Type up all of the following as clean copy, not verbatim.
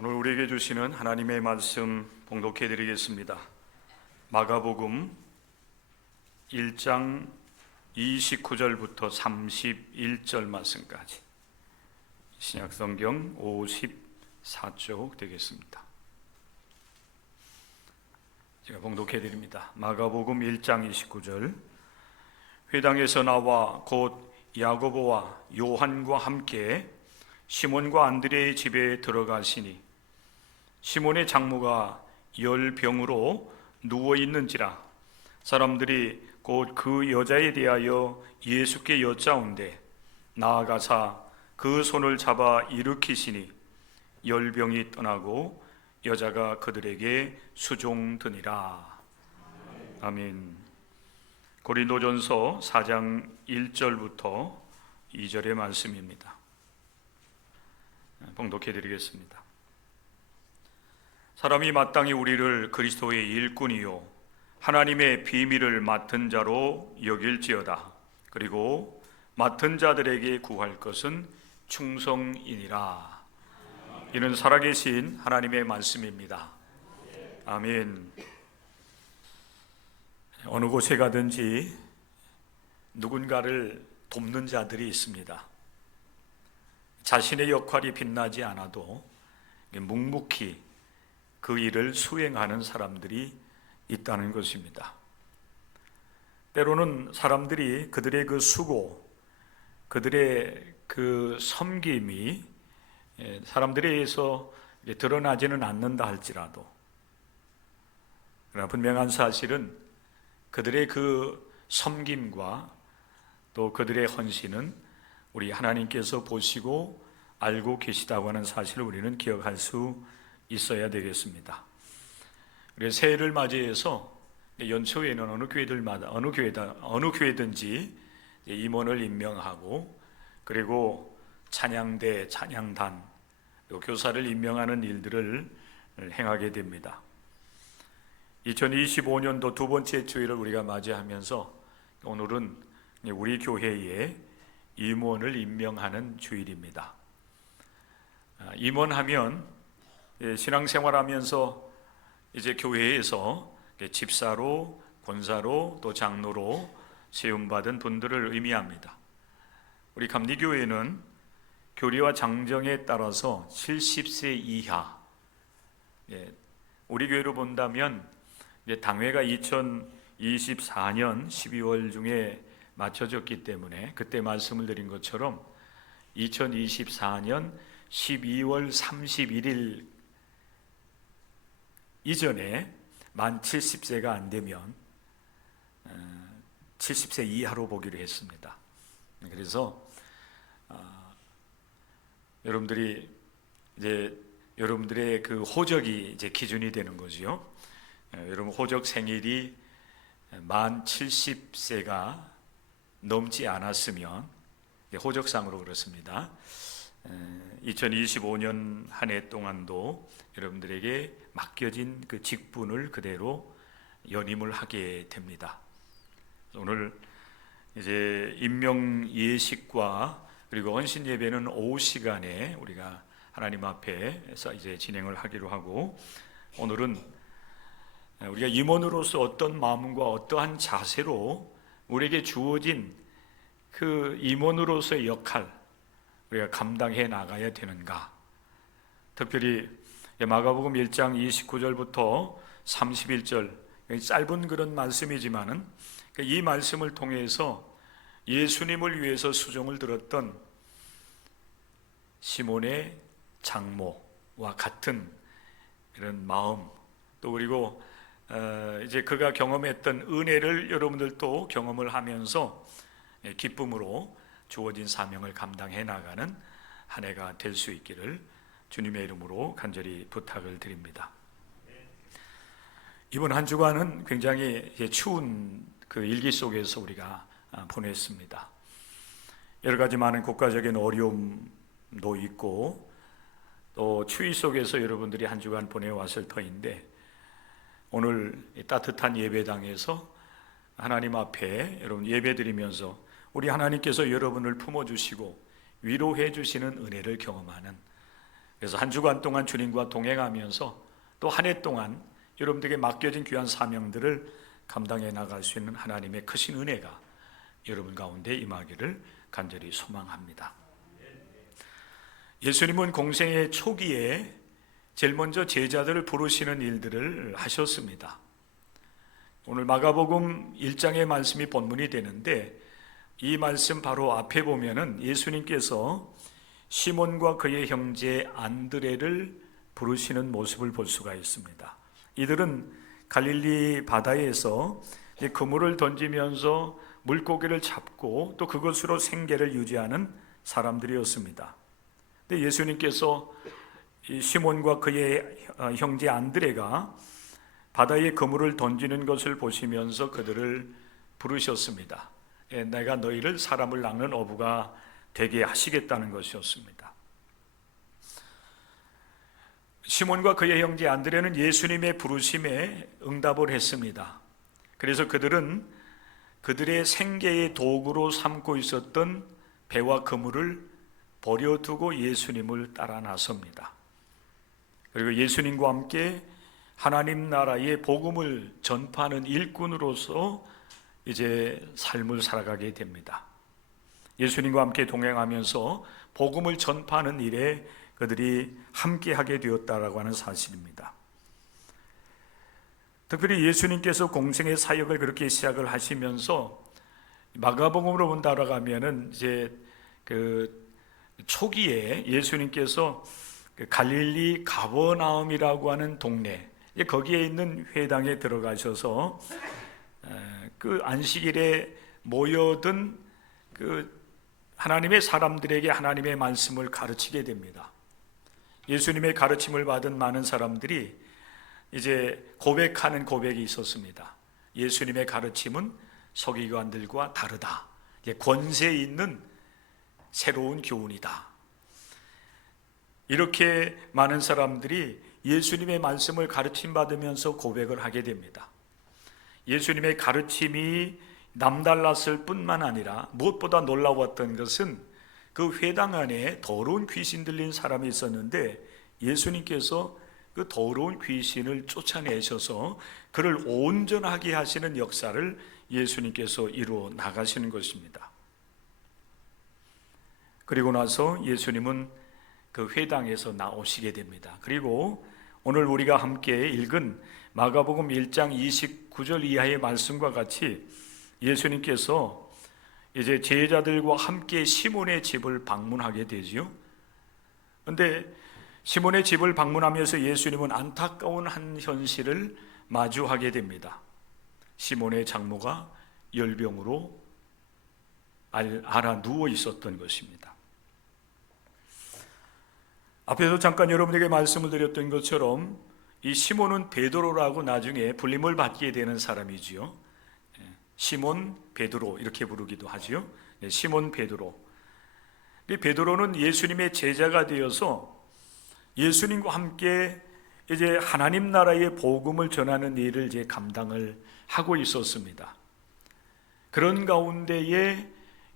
오늘 우리에게 주시는 하나님의 말씀 봉독해 드리겠습니다. 마가복음 1장 29절부터 31절 말씀까지 신약성경 54쪽 되겠습니다. 제가 봉독해 드립니다. 마가복음 1장 29절. 회당에서 나와 곧 야고보와 요한과 함께 시몬과 안드레의 집에 들어가시니 시몬의 장모가 열병으로 누워 있는지라 사람들이 곧 그 여자에 대하여 예수께 여짜온대 나아가사 그 손을 잡아 일으키시니 열병이 떠나고 여자가 그들에게 수종드니라. 아멘. 고린도전서 4장 1절부터 2절의 말씀입니다. 봉독해 드리겠습니다. 사람이 마땅히 우리를 그리스도의 일꾼이요 하나님의 비밀을 맡은 자로 여길지어다. 그리고 맡은 자들에게 구할 것은 충성이니라. 이는 살아계신 하나님의 말씀입니다. 아멘. 어느 곳에 가든지 누군가를 돕는 자들이 있습니다. 자신의 역할이 빛나지 않아도 묵묵히 그 일을 수행하는 사람들이 있다는 것입니다. 때로는 사람들이 그들의 그 수고, 그들의 그 섬김이 사람들에 의해서 드러나지는 않는다 할지라도, 그러나 분명한 사실은 그들의 그 섬김과 또 그들의 헌신은 우리 하나님께서 보시고 알고 계시다고 하는 사실을 우리는 기억할 수 있어야 되겠습니다. 그래서 새해를 맞이해서 연초에는 어느 교회든지 임원을 임명하고 그리고 찬양대, 찬양단, 교사를 임명하는 일들을 행하게 됩니다. 2025년도 두 번째 주일을 우리가 맞이하면서 오늘은 우리 교회에 임원을 임명하는 주일입니다. 임원하면 신앙생활하면서 이제 교회에서 집사로, 권사로, 또 장로로 세움받은 분들을 의미합니다. 우리 감리교회는 교리와 장정에 따라서 70세 이하, 우리 교회로 본다면 당회가 2024년 12월 중에 맞춰졌기 때문에 그때 말씀을 드린 것처럼 2024년 12월 31일 이전에 만 70세가 안 되면 70세 이하로 보기로 했습니다. 그래서 여러분들이 이제 여러분들의 그 호적이 이제 기준이 되는 거죠. 여러분 호적 생일이 만 70세가 넘지 않았으면 호적상으로 그렇습니다. 2025년 한 해 동안도 여러분들에게 맡겨진 그 직분을 그대로 연임을 하게 됩니다. 오늘 이제 임명 예식과 그리고 헌신 예배는 오후 시간에 우리가 하나님 앞에서 이제 진행을 하기로 하고, 오늘은 우리가 임원으로서 어떤 마음과 어떠한 자세로 우리에게 주어진 그 임원으로서의 역할 우리가 감당해 나가야 되는가, 특별히 마가복음 1장 29절부터 31절 짧은 그런 말씀이지만은 이 말씀을 통해서 예수님을 위해서 수종을 들었던 시몬의 장모와 같은 이런 마음, 또 그리고 이제 그가 경험했던 은혜를 여러분들도 경험을 하면서 기쁨으로 주어진 사명을 감당해 나가는 한 해가 될 수 있기를 주님의 이름으로 간절히 부탁을 드립니다. 이번 한 주간은 굉장히 추운 그 일기 속에서 우리가 보냈습니다. 여러 가지 많은 국가적인 어려움도 있고 또 추위 속에서 여러분들이 한 주간 보내왔을 터인데, 오늘 따뜻한 예배당에서 하나님 앞에 여러분 예배드리면서 우리 하나님께서 여러분을 품어주시고 위로해 주시는 은혜를 경험하는 그래서 한 주간 동안 주님과 동행하면서 또 한 해 동안 여러분들에게 맡겨진 귀한 사명들을 감당해 나갈 수 있는 하나님의 크신 은혜가 여러분 가운데 임하기를 간절히 소망합니다. 예수님은 공생의 초기에 제일 먼저 제자들을 부르시는 일들을 하셨습니다. 오늘 마가복음 1장의 말씀이 본문이 되는데, 이 말씀 바로 앞에 보면은 예수님께서 시몬과 그의 형제 안드레를 부르시는 모습을 볼 수가 있습니다. 이들은 갈릴리 바다에서 그물을 던지면서 물고기를 잡고 또 그것으로 생계를 유지하는 사람들이었습니다. 근데 예수님께서 시몬과 그의 형제 안드레가 바다에 그물을 던지는 것을 보시면서 그들을 부르셨습니다. 내가 너희를 사람을 낚는 어부가 되게 하시겠다는 것이었습니다. 시몬과 그의 형제 안드레는 예수님의 부르심에 응답을 했습니다. 그래서 그들은 그들의 생계의 도구로 삼고 있었던 배와 그물을 버려두고 예수님을 따라 나섭니다. 그리고 예수님과 함께 하나님 나라의 복음을 전파하는 일꾼으로서 이제 삶을 살아가게 됩니다. 예수님과 함께 동행하면서 복음을 전파하는 일에 그들이 함께하게 되었다라고 하는 사실입니다. 특별히 예수님께서 공생의 사역을 그렇게 시작을 하시면서 마가복음으로 본다라고 하면은 이제 그 초기에 예수님께서 갈릴리 가버나움이라고 하는 동네, 거기에 있는 회당에 들어가셔서 그 안식일에 모여든 그 하나님의 사람들에게 하나님의 말씀을 가르치게 됩니다. 예수님의 가르침을 받은 많은 사람들이 이제 고백하는 고백이 있었습니다. 예수님의 가르침은 서기관들과 다르다. 권세 있는 새로운 교훈이다. 이렇게 많은 사람들이 예수님의 말씀을 가르침 받으면서 고백을 하게 됩니다. 예수님의 가르침이 남달랐을 뿐만 아니라 무엇보다 놀라웠던 것은 그 회당 안에 더러운 귀신 들린 사람이 있었는데 예수님께서 그 더러운 귀신을 쫓아내셔서 그를 온전하게 하시는 역사를 예수님께서 이루어 나가시는 것입니다. 그리고 나서 예수님은 그 회당에서 나오시게 됩니다. 그리고 오늘 우리가 함께 읽은 마가복음 1장 29절 이하의 말씀과 같이 예수님께서 이제 제자들과 함께 시몬의 집을 방문하게 되지요. 그런데 시몬의 집을 방문하면서 예수님은 안타까운 한 현실을 마주하게 됩니다. 시몬의 장모가 열병으로 앓아 누워 있었던 것입니다. 앞에서 잠깐 여러분에게 말씀을 드렸던 것처럼 이 시몬은 베드로라고 나중에 불림을 받게 되는 사람이지요. 시몬 베드로 이렇게 부르기도 하지요. 시몬 베드로. 베드로는 예수님의 제자가 되어서 예수님과 함께 이제 하나님 나라의 복음을 전하는 일을 이제 감당을 하고 있었습니다. 그런 가운데에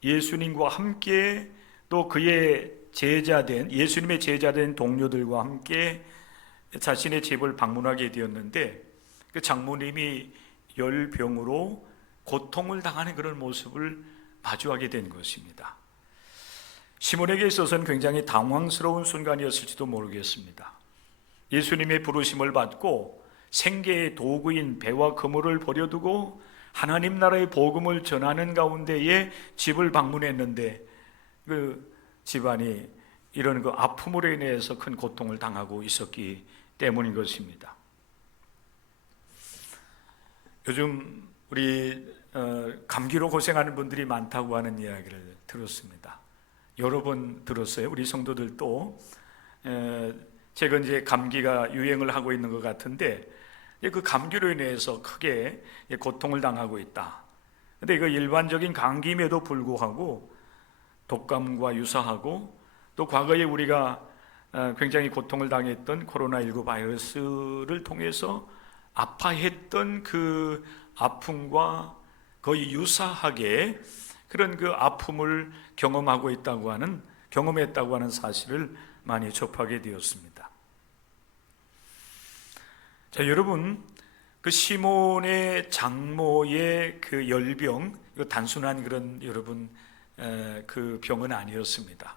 예수님과 함께 또 그의 제자된 예수님의 제자된 동료들과 함께 자신의 집을 방문하게 되었는데 그 장모님이 열병으로 고통을 당하는 그런 모습을 마주하게 된 것입니다. 시몬에게 있어서는 굉장히 당황스러운 순간이었을지도 모르겠습니다. 예수님의 부르심을 받고 생계의 도구인 배와 그물을 버려두고 하나님 나라의 복음을 전하는 가운데에 집을 방문했는데 그 집안이 이런 그 아픔으로 인해서 큰 고통을 당하고 있었기 때문인 것입니다. 요즘 우리 감기로 고생하는 분들이 많다고 하는 이야기를 들었습니다. 여러 번 들었어요. 우리 성도들도 최근 이제 감기가 유행을 하고 있는 것 같은데 그 감기로 인해서 크게 고통을 당하고 있다. 근데 이거 일반적인 감기임에도 불구하고 독감과 유사하고 또 과거에 우리가 굉장히 고통을 당했던 코로나19 바이러스를 통해서 아파했던 그 아픔과 거의 유사하게 그런 그 아픔을 경험하고 있다고 하는 경험했다고 하는 사실을 많이 접하게 되었습니다. 자, 여러분, 그 시몬의 장모의 그 열병, 이거 단순한 그런 여러분 그 병은 아니었습니다.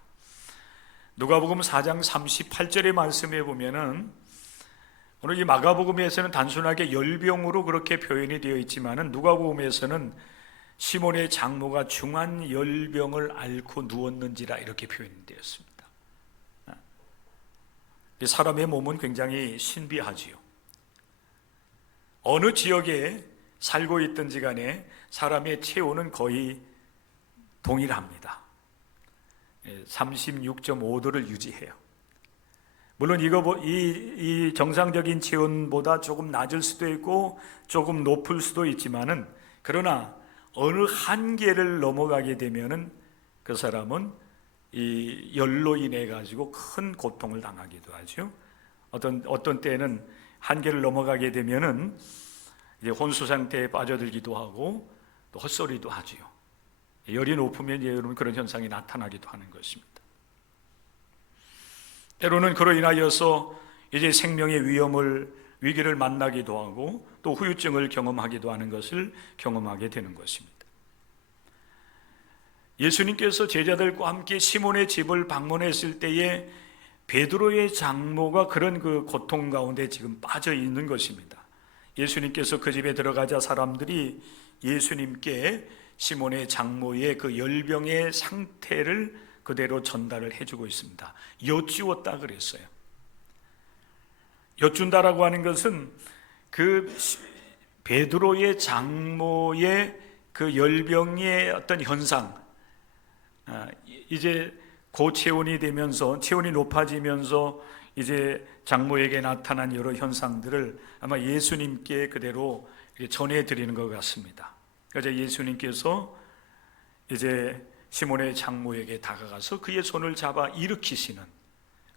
누가복음 4장 38절의 말씀에 보면은, 오늘 이 마가복음에서는 단순하게 열병으로 그렇게 표현이 되어 있지만은 누가복음에서는 시몬의 장모가 중한 열병을 앓고 누웠는지라 이렇게 표현되었습니다. 사람의 몸은 굉장히 신비하지요. 어느 지역에 살고 있든지 간에 사람의 체온은 거의 동일합니다. 36.5도를 유지해요. 물론 이 정상적인 체온보다 조금 낮을 수도 있고 조금 높을 수도 있지만은, 그러나 어느 한계를 넘어가게 되면은 그 사람은 이 열로 인해 가지고 큰 고통을 당하기도 하죠. 어떤 때는 한계를 넘어가게 되면은 이제 혼수 상태에 빠져들기도 하고 또 헛소리도 하지요. 열이 높으면 여러분 그런 현상이 나타나기도 하는 것입니다. 때로는 그로 인하여서 이제 생명의 위기를 만나기도 하고 또 후유증을 경험하기도 하는 것을 경험하게 되는 것입니다. 예수님께서 제자들과 함께 시몬의 집을 방문했을 때에 베드로의 장모가 그런 그 고통 가운데 지금 빠져 있는 것입니다. 예수님께서 그 집에 들어가자 사람들이 예수님께 시몬의 장모의 그 열병의 상태를 그대로 전달을 해주고 있습니다. 여쭈었다 그랬어요. 여쭌다라고 하는 것은 그 베드로의 장모의 그 열병의 어떤 현상, 이제 고체온이 되면서 체온이 높아지면서 이제 장모에게 나타난 여러 현상들을 아마 예수님께 그대로 전해드리는 것 같습니다. 그래서 예수님께서 이제 시몬의 장모에게 다가가서 그의 손을 잡아 일으키시는,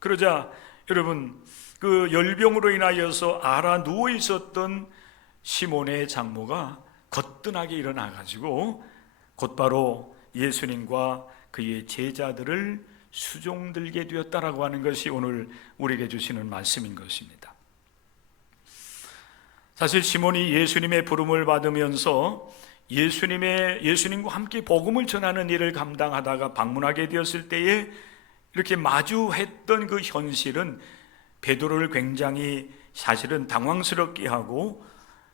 그러자 여러분 그 열병으로 인하여서 알아 누워 있었던 시몬의 장모가 거뜬하게 일어나 가지고 곧바로 예수님과 그의 제자들을 수종들게 되었다라고 하는 것이 오늘 우리에게 주시는 말씀인 것입니다. 사실 시몬이 예수님의 부름을 받으면서 예수님과 함께 복음을 전하는 일을 감당하다가 방문하게 되었을 때에 이렇게 마주했던 그 현실은 베드로를 굉장히 사실은 당황스럽게 하고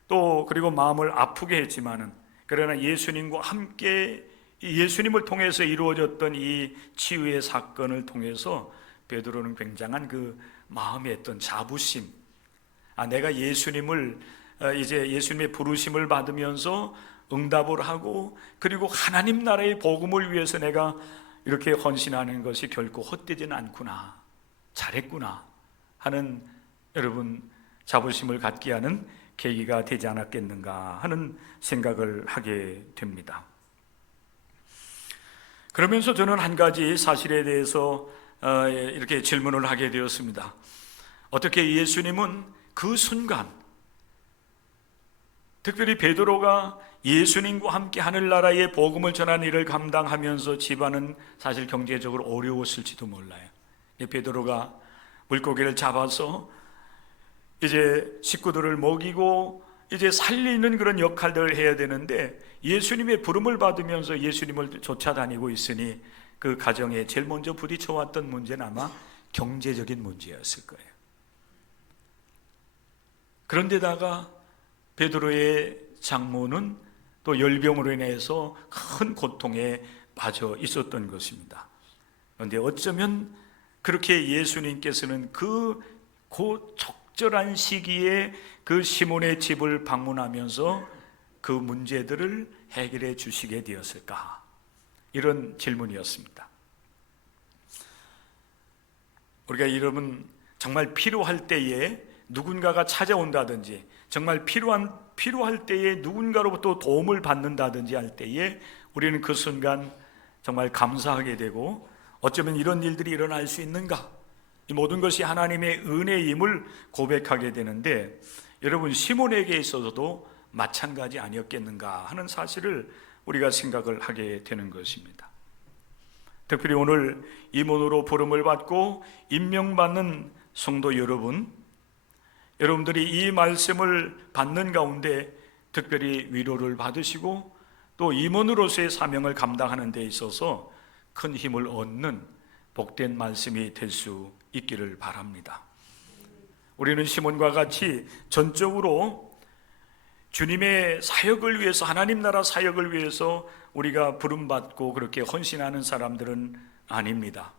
또 그리고 마음을 아프게 했지만은, 그러나 예수님과 함께 예수님을 통해서 이루어졌던 이 치유의 사건을 통해서 베드로는 굉장한 그 마음에 했던 자부심, 내가 이제 예수님의 부르심을 받으면서 응답을 하고 그리고 하나님 나라의 복음을 위해서 내가 이렇게 헌신하는 것이 결코 헛되지는 않구나, 잘했구나 하는 여러분 자부심을 갖게 하는 계기가 되지 않았겠는가 하는 생각을 하게 됩니다. 그러면서 저는 한 가지 사실에 대해서 이렇게 질문을 하게 되었습니다. 어떻게 예수님은 그 순간, 특별히 베드로가 예수님과 함께 하늘나라의 복음을 전하는 일을 감당하면서 집안은 사실 경제적으로 어려웠을지도 몰라요. 베드로가 물고기를 잡아서 이제 식구들을 먹이고 이제 살리는 그런 역할들을 해야 되는데, 예수님의 부름을 받으면서 예수님을 쫓아다니고 있으니 그 가정에 제일 먼저 부딪혀왔던 문제는 아마 경제적인 문제였을 거예요. 그런데다가 베드로의 장모는 또 열병으로 인해서 큰 고통에 빠져 있었던 것입니다. 그런데 어쩌면 그렇게 예수님께서는 그 적절한 시기에 그 시몬의 집을 방문하면서 그 문제들을 해결해 주시게 되었을까? 이런 질문이었습니다. 우리가 여러분 정말 필요할 때에 누군가가 찾아온다든지, 정말 필요할 때에 누군가로부터 도움을 받는다든지 할 때에 우리는 그 순간 정말 감사하게 되고, 어쩌면 이런 일들이 일어날 수 있는가? 이 모든 것이 하나님의 은혜임을 고백하게 되는데, 여러분 시몬에게 있어서도 마찬가지 아니었겠는가 하는 사실을 우리가 생각을 하게 되는 것입니다. 특별히 오늘 임원으로 부름을 받고 임명받는 성도 여러분들이 이 말씀을 받는 가운데 특별히 위로를 받으시고 또 임원으로서의 사명을 감당하는 데 있어서 큰 힘을 얻는 복된 말씀이 될 수 있기를 바랍니다. 우리는 시몬과 같이 전적으로 주님의 사역을 위해서, 하나님 나라 사역을 위해서 우리가 부름받고 그렇게 헌신하는 사람들은 아닙니다.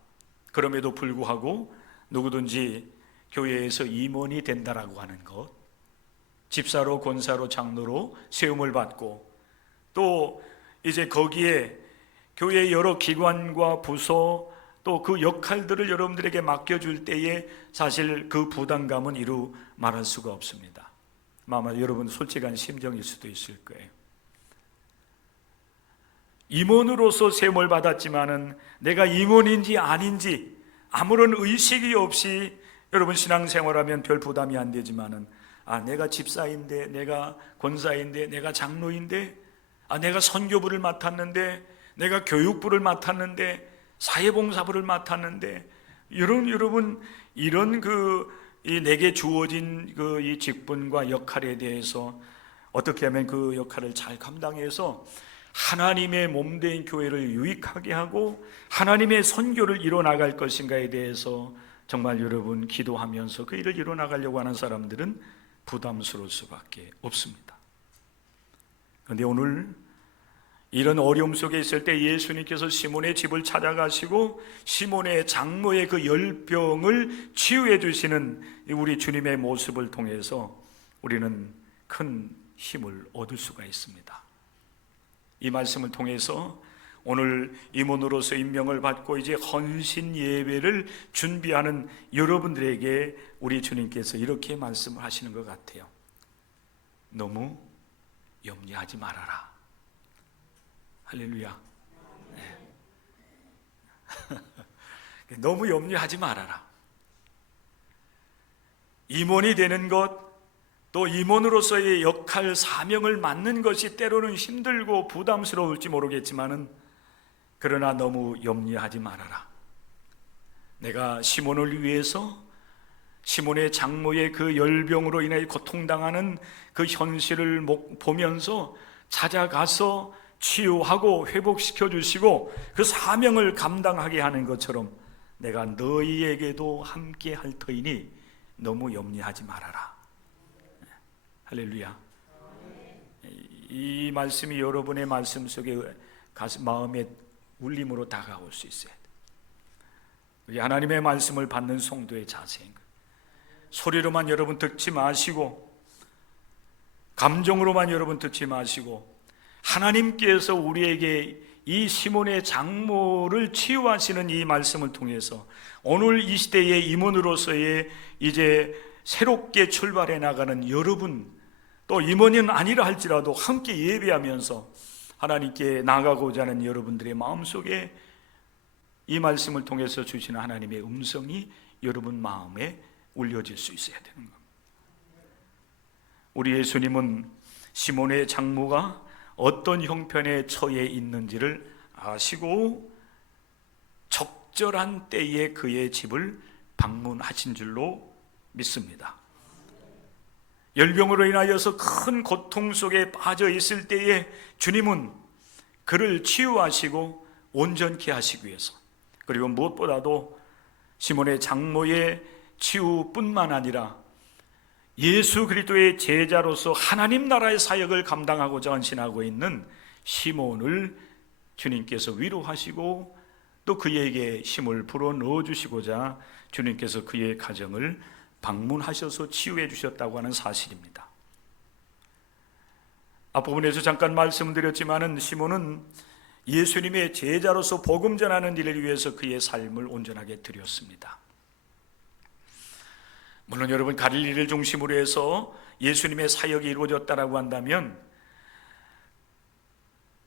그럼에도 불구하고 누구든지 교회에서 임원이 된다라고 하는 것, 집사로, 권사로, 장로로 세움을 받고 또 이제 거기에 교회의 여러 기관과 부서 또 그 역할들을 여러분들에게 맡겨줄 때에 사실 그 부담감은 이루 말할 수가 없습니다. 아마 여러분 솔직한 심정일 수도 있을 거예요. 임원으로서 세움을 받았지만은 내가 임원인지 아닌지 아무런 의식이 없이 여러분 신앙생활하면 별 부담이 안 되지만은 내가 집사인데, 내가 권사인데, 내가 장로인데, 내가 선교부를 맡았는데, 내가 교육부를 맡았는데, 사회봉사부를 맡았는데, 여러분 이런 내게 주어진 이 직분과 역할에 대해서 어떻게 하면 그 역할을 잘 감당해서 하나님의 몸된 교회를 유익하게 하고 하나님의 선교를 이뤄나갈 것인가에 대해서 정말 여러분 기도하면서 그 일을 이뤄나가려고 하는 사람들은 부담스러울 수밖에 없습니다. 그런데 오늘 이런 어려움 속에 있을 때 예수님께서 시몬의 집을 찾아가시고 시몬의 장모의 그 열병을 치유해 주시는 우리 주님의 모습을 통해서 우리는 큰 힘을 얻을 수가 있습니다. 이 말씀을 통해서 오늘 임원으로서 임명을 받고 이제 헌신 예배를 준비하는 여러분들에게 우리 주님께서 이렇게 말씀을 하시는 것 같아요. 너무 염려하지 말아라. 할렐루야. 네. 너무 염려하지 말아라. 임원이 되는 것, 또 임원으로서의 역할, 사명을 맡는 것이 때로는 힘들고 부담스러울지 모르겠지만은 그러나 너무 염려하지 말아라. 내가 시몬을 위해서 시몬의 장모의 그 열병으로 인해 고통당하는 그 현실을 보면서 찾아가서 치유하고 회복시켜 주시고 그 사명을 감당하게 하는 것처럼 내가 너희에게도 함께 할 터이니 너무 염려하지 말아라. 할렐루야. 이 말씀이 여러분의 말씀 속에 마음의 울림으로 다가올 수 있어야 돼요. 우리 하나님의 말씀을 받는 성도의 자세인 거예요. 소리로만 여러분 듣지 마시고 감정으로만 여러분 듣지 마시고 하나님께서 우리에게 이 시몬의 장모를 치유하시는 이 말씀을 통해서 오늘 이 시대의 임원으로서의 이제 새롭게 출발해 나가는 여러분, 또 임원은 아니라 할지라도 함께 예배하면서 하나님께 나가고자 하는 여러분들의 마음속에 이 말씀을 통해서 주시는 하나님의 음성이 여러분 마음에 울려질 수 있어야 되는 겁니다. 우리 예수님은 시몬의 장모가 어떤 형편에 처해 있는지를 아시고 적절한 때에 그의 집을 방문하신 줄로 믿습니다. 열병으로 인하여서 큰 고통 속에 빠져 있을 때에 주님은 그를 치유하시고 온전케 하시기 위해서, 그리고 무엇보다도 시몬의 장모의 치유뿐만 아니라 예수 그리스도의 제자로서 하나님 나라의 사역을 감당하고자 헌신하고 있는 시몬을 주님께서 위로하시고 또 그에게 힘을 불어넣어 주시고자 주님께서 그의 가정을 방문하셔서 치유해 주셨다고 하는 사실입니다. 앞부분에서 잠깐 말씀드렸지만은 시몬은 예수님의 제자로서 복음 전하는 일을 위해서 그의 삶을 온전하게 드렸습니다. 물론 여러분 갈릴리를 중심으로 해서 예수님의 사역이 이루어졌다라고 한다면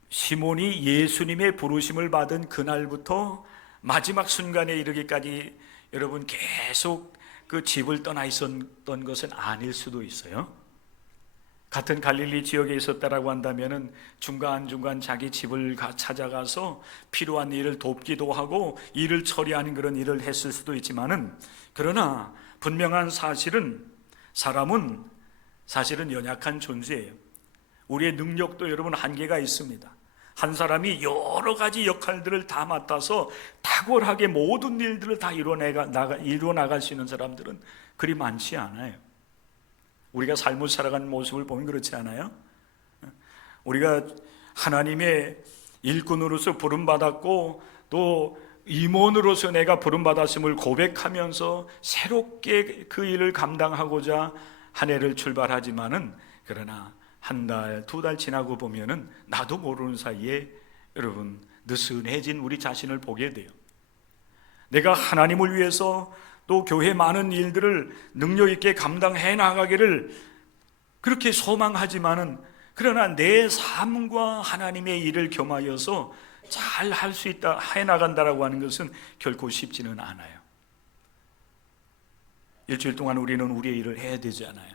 시몬이 예수님의 부르심을 받은 그날부터 마지막 순간에 이르기까지 여러분 계속 그 집을 떠나 있었던 것은 아닐 수도 있어요. 같은 갈릴리 지역에 있었다라고 한다면은 중간중간 자기 집을 찾아가서 필요한 일을 돕기도 하고 일을 처리하는 그런 일을 했을 수도 있지만은, 그러나 분명한 사실은 사람은 사실은 연약한 존재예요. 우리의 능력도 여러분 한계가 있습니다. 한 사람이 여러 가지 역할들을 다 맡아서 탁월하게 모든 일들을 다 이루어나갈 수 있는 사람들은 그리 많지 않아요. 우리가 삶을 살아가는 모습을 보면 그렇지 않아요? 우리가 하나님의 일꾼으로서 부름받았고 또 임원으로서 내가 부름받았음을 고백하면서 새롭게 그 일을 감당하고자 한 해를 출발하지만은, 그러나 한 달, 두 달 지나고 보면은 나도 모르는 사이에 여러분 느슨해진 우리 자신을 보게 돼요. 내가 하나님을 위해서 또 교회 많은 일들을 능력 있게 감당해 나가기를 그렇게 소망하지만은, 그러나 내 삶과 하나님의 일을 겸하여서 잘 할 수 있다, 해 나간다라고 하는 것은 결코 쉽지는 않아요. 일주일 동안 우리는 우리의 일을 해야 되지 않아요.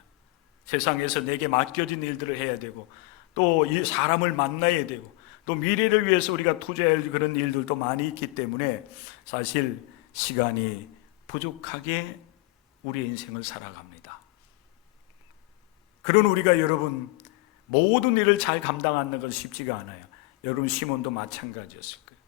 세상에서 내게 맡겨진 일들을 해야 되고, 또 이 사람을 만나야 되고, 또 미래를 위해서 우리가 투자할 그런 일들도 많이 있기 때문에 사실 시간이 부족하게 우리의 인생을 살아갑니다. 그런 우리가 여러분 모든 일을 잘 감당하는 것은 쉽지가 않아요. 여러분 시몬도 마찬가지였을 거예요.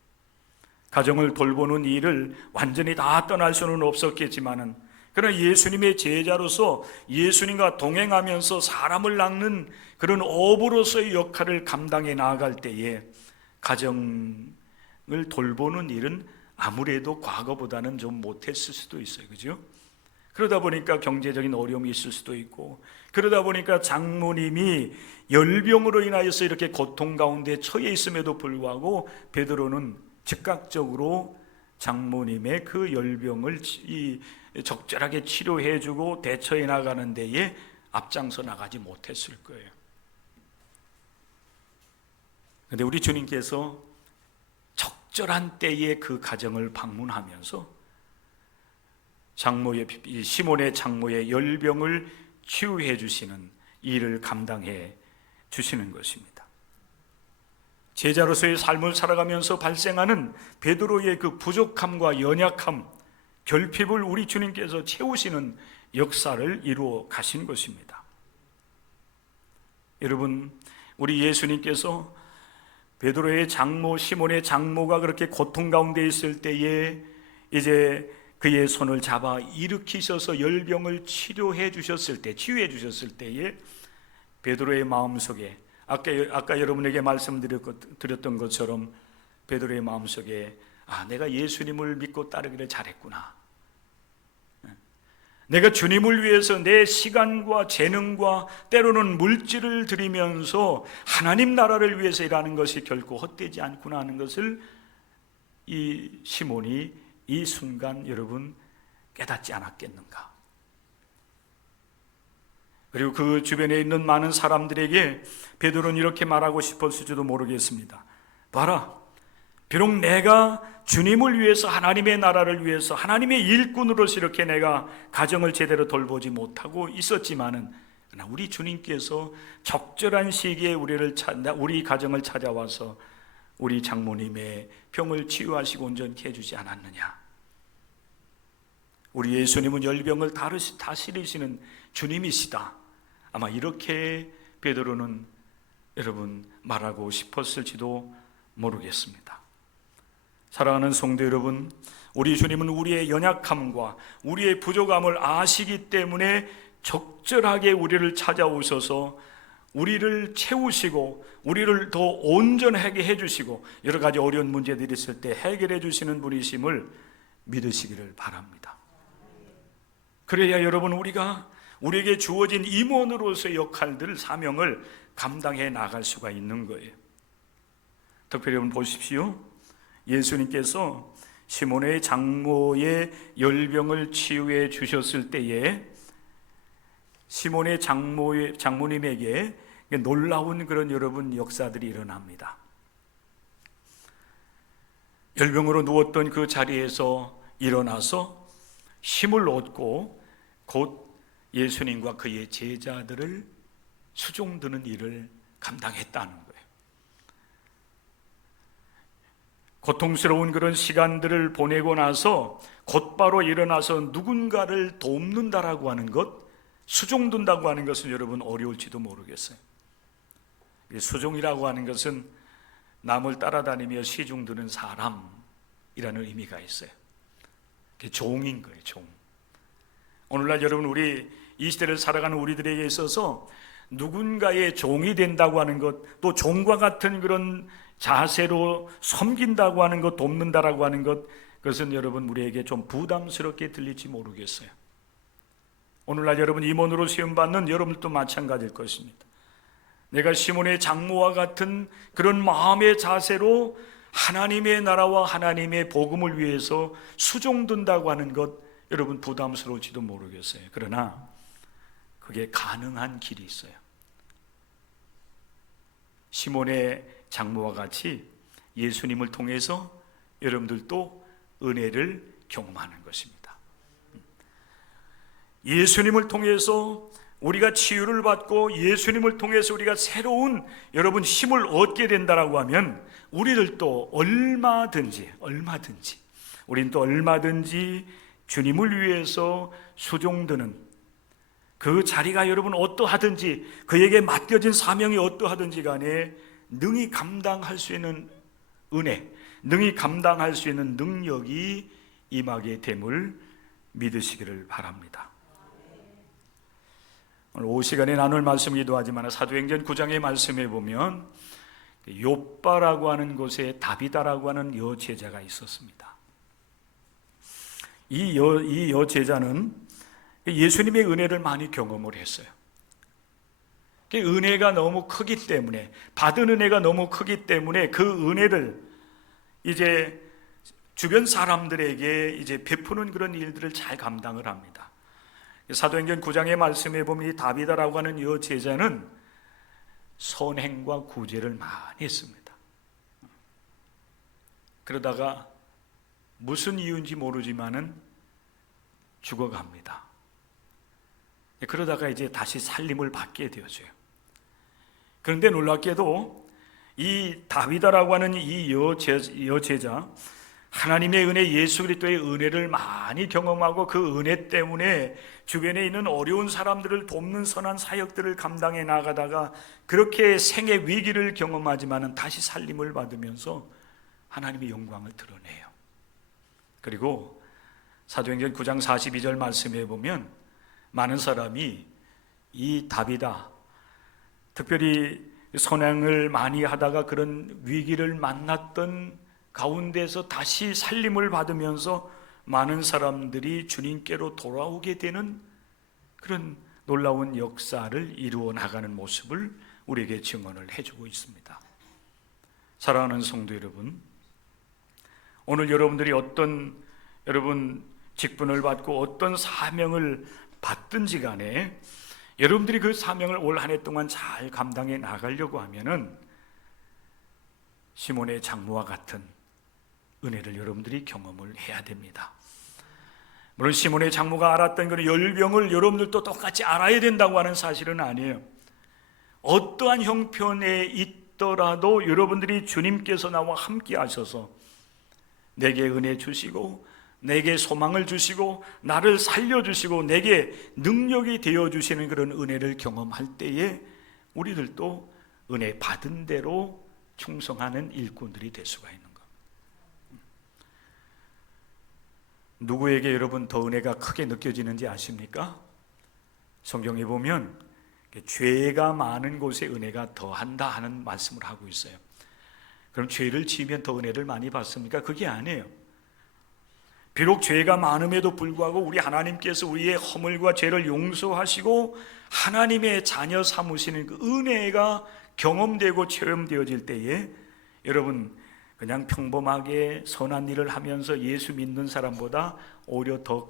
가정을 돌보는 일을 완전히 다 떠날 수는 없었겠지만은, 그러나 예수님의 제자로서 예수님과 동행하면서 사람을 낚는 그런 어부로서의 역할을 감당해 나아갈 때에 가정을 돌보는 일은 아무래도 과거보다는 좀 못했을 수도 있어요. 그죠? 그러다 보니까 경제적인 어려움이 있을 수도 있고, 그러다 보니까 장모님이 열병으로 인하여서 이렇게 고통 가운데 처해 있음에도 불구하고 베드로는 즉각적으로 장모님의 그 열병을 적절하게 치료해주고 대처해 나가는 데에 앞장서 나가지 못했을 거예요. 그런데 우리 주님께서 적절한 때에 그 가정을 방문하면서 시몬의 장모의 열병을 치유해 주시는 일을 감당해 주시는 것입니다. 제자로서의 삶을 살아가면서 발생하는 베드로의 그 부족함과 연약함, 결핍을 우리 주님께서 채우시는 역사를 이루어 가신 것입니다. 여러분, 우리 예수님께서 베드로의 장모, 시몬의 장모가 그렇게 고통 가운데 있을 때에 이제 그의 손을 잡아 일으키셔서 열병을 치유해 주셨을 때에 베드로의 마음속에 아까 여러분에게 말씀드렸던 것처럼 베드로의 마음속에 내가 예수님을 믿고 따르기를 잘했구나. 내가 주님을 위해서 내 시간과 재능과 때로는 물질을 들이면서 하나님 나라를 위해서 일하는 것이 결코 헛되지 않구나 하는 것을 이 시몬이 이 순간 여러분 깨닫지 않았겠는가. 그리고 그 주변에 있는 많은 사람들에게 베드로는 이렇게 말하고 싶었을지도 모르겠습니다. 봐라, 비록 내가 주님을 위해서, 하나님의 나라를 위해서 하나님의 일꾼으로서 이렇게 내가 가정을 제대로 돌보지 못하고 있었지만은, 우리 주님께서 적절한 시기에 우리 가정을 찾아와서 우리 장모님의 병을 치유하시고 온전케 해주지 않았느냐. 우리 예수님은 열병을 다스리시는 주님이시다. 아마 이렇게 베드로는 여러분 말하고 싶었을지도 모르겠습니다. 사랑하는 성도 여러분, 우리 주님은 우리의 연약함과 우리의 부족함을 아시기 때문에 적절하게 우리를 찾아오셔서 우리를 채우시고 우리를 더 온전하게 해주시고 여러 가지 어려운 문제들이 있을 때 해결해 주시는 분이심을 믿으시기를 바랍니다. 그래야 여러분 우리에게 주어진 임원으로서의 역할들, 사명을 감당해 나갈 수가 있는 거예요. 특별히 여러분 보십시오. 예수님께서 시몬의 장모의 열병을 치유해 주셨을 때에 시몬의 장모님에게 놀라운 그런 여러분 역사들이 일어납니다. 열병으로 누웠던 그 자리에서 일어나서 힘을 얻고 곧 예수님과 그의 제자들을 수종드는 일을 감당했다는 거예요. 고통스러운 그런 시간들을 보내고 나서 곧바로 일어나서 누군가를 돕는다라고 하는 것, 수종든다고 하는 것은 여러분 어려울지도 모르겠어요. 수종이라고 하는 것은 남을 따라다니며 시중드는 사람이라는 의미가 있어요. 그게 종인 거예요, 종. 오늘날 여러분, 우리 이 시대를 살아가는 우리들에게 있어서 누군가의 종이 된다고 하는 것, 또 종과 같은 그런 자세로 섬긴다고 하는 것, 돕는다라고 하는 것, 그것은 여러분 우리에게 좀 부담스럽게 들릴지 모르겠어요. 오늘날 여러분 임원으로 시험받는 여러분들도 마찬가지일 것입니다. 내가 시몬의 장모와 같은 그런 마음의 자세로 하나님의 나라와 하나님의 복음을 위해서 수종든다고 하는 것, 여러분 부담스러울지도 모르겠어요. 그러나 그게 가능한 길이 있어요. 시몬의 장모와 같이 예수님을 통해서 여러분들도 은혜를 경험하는 것입니다. 예수님을 통해서 우리가 치유를 받고 예수님을 통해서 우리가 새로운 여러분 힘을 얻게 된다라고 하면 우리들도 얼마든지 우린 또 얼마든지 주님을 위해서 수종드는 그 자리가 여러분 어떠하든지, 그에게 맡겨진 사명이 어떠하든지 간에 능히 감당할 수 있는 은혜, 능히 감당할 수 있는 능력이 임하게 됨을 믿으시기를 바랍니다. 오늘 오후 시간에 나눌 말씀이기도 하지만 사도행전 9장의 말씀에 보면 욥바라고 하는 곳에 다비다라고 하는 여제자가 있었습니다. 이 여제자는 예수님의 은혜를 많이 경험을 했어요. 은혜가 너무 크기 때문에, 받은 은혜가 너무 크기 때문에 그 은혜를 이제 주변 사람들에게 이제 베푸는 그런 일들을 잘 감당을 합니다. 사도행전 9장의 말씀에 보면 이 다비다라고 하는 이 제자는 선행과 구제를 많이 했습니다. 그러다가 무슨 이유인지 모르지만은 죽어갑니다. 그러다가 이제 다시 살림을 받게 되어져요. 그런데 놀랍게도 이 다비다라고 하는 이 여제자, 하나님의 은혜, 예수 그리스도의 은혜를 많이 경험하고 그 은혜 때문에 주변에 있는 어려운 사람들을 돕는 선한 사역들을 감당해 나가다가 그렇게 생의 위기를 경험하지만 다시 살림을 받으면서 하나님의 영광을 드러내요. 그리고 사도행전 9장 42절 말씀에 보면 많은 사람이 이 다비다, 특별히 선행을 많이 하다가 그런 위기를 만났던 가운데서 다시 살림을 받으면서 많은 사람들이 주님께로 돌아오게 되는 그런 놀라운 역사를 이루어 나가는 모습을 우리에게 증언을 해주고 있습니다. 사랑하는 성도 여러분, 오늘 여러분들이 어떤 직분을 받고 어떤 사명을 받든지 간에 여러분들이 그 사명을 올 한 해 동안 잘 감당해 나가려고 하면은 시몬의 장모와 같은 은혜를 여러분들이 경험을 해야 됩니다. 물론 시몬의 장모가 알았던 그 열병을 여러분들도 똑같이 알아야 된다고 하는 사실은 아니에요. 어떠한 형편에 있더라도 여러분들이 주님께서 나와 함께 하셔서 내게 은혜 주시고 내게 소망을 주시고 나를 살려주시고 내게 능력이 되어주시는 그런 은혜를 경험할 때에 우리들도 은혜 받은 대로 충성하는 일꾼들이 될 수가 있는 겁니다. 누구에게 여러분 더 은혜가 크게 느껴지는지 아십니까? 성경에 보면 죄가 많은 곳에 은혜가 더한다 하는 말씀을 하고 있어요. 그럼 죄를 지으면 더 은혜를 많이 받습니까? 그게 아니에요. 비록 죄가 많음에도 불구하고 우리 하나님께서 우리의 허물과 죄를 용서하시고 하나님의 자녀 삼으시는 그 은혜가 경험되고 체험되어질 때에 여러분 그냥 평범하게 선한 일을 하면서 예수 믿는 사람보다 오히려 더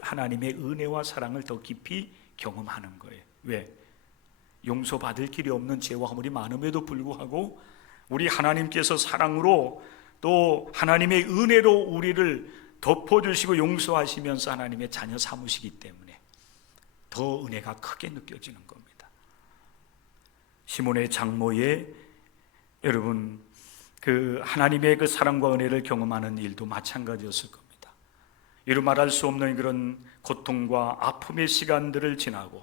하나님의 은혜와 사랑을 더 깊이 경험하는 거예요. 왜? 용서받을 길이 없는 죄와 허물이 많음에도 불구하고 우리 하나님께서 사랑으로 또 하나님의 은혜로 우리를 덮어주시고 용서하시면서 하나님의 자녀 삼으시기 때문에 더 은혜가 크게 느껴지는 겁니다. 시몬의 장모의 여러분 그 하나님의 그 사랑과 은혜를 경험하는 일도 마찬가지였을 겁니다. 이루 말할 수 없는 그런 고통과 아픔의 시간들을 지나고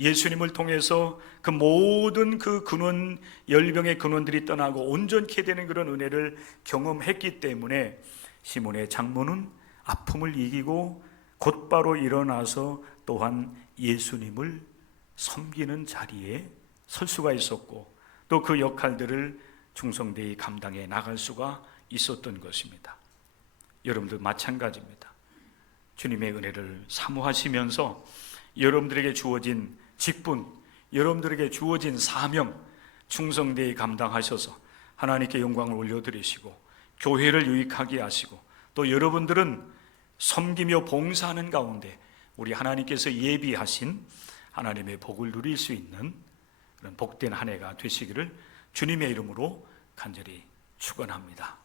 예수님을 통해서 그 모든 그 근원, 열병의 근원들이 떠나고 온전케 되는 그런 은혜를 경험했기 때문에 시몬의 장모는 아픔을 이기고 곧바로 일어나서 또한 예수님을 섬기는 자리에 설 수가 있었고 또 그 역할들을 충성되이 감당해 나갈 수가 있었던 것입니다. 여러분들 마찬가지입니다. 주님의 은혜를 사모하시면서 여러분들에게 주어진 직분, 여러분들에게 주어진 사명 충성되이 감당하셔서 하나님께 영광을 올려드리시고 교회를 유익하게 하시고 또 여러분들은 섬기며 봉사하는 가운데 우리 하나님께서 예비하신 하나님의 복을 누릴 수 있는 그런 복된 한 해가 되시기를 주님의 이름으로 간절히 축원합니다.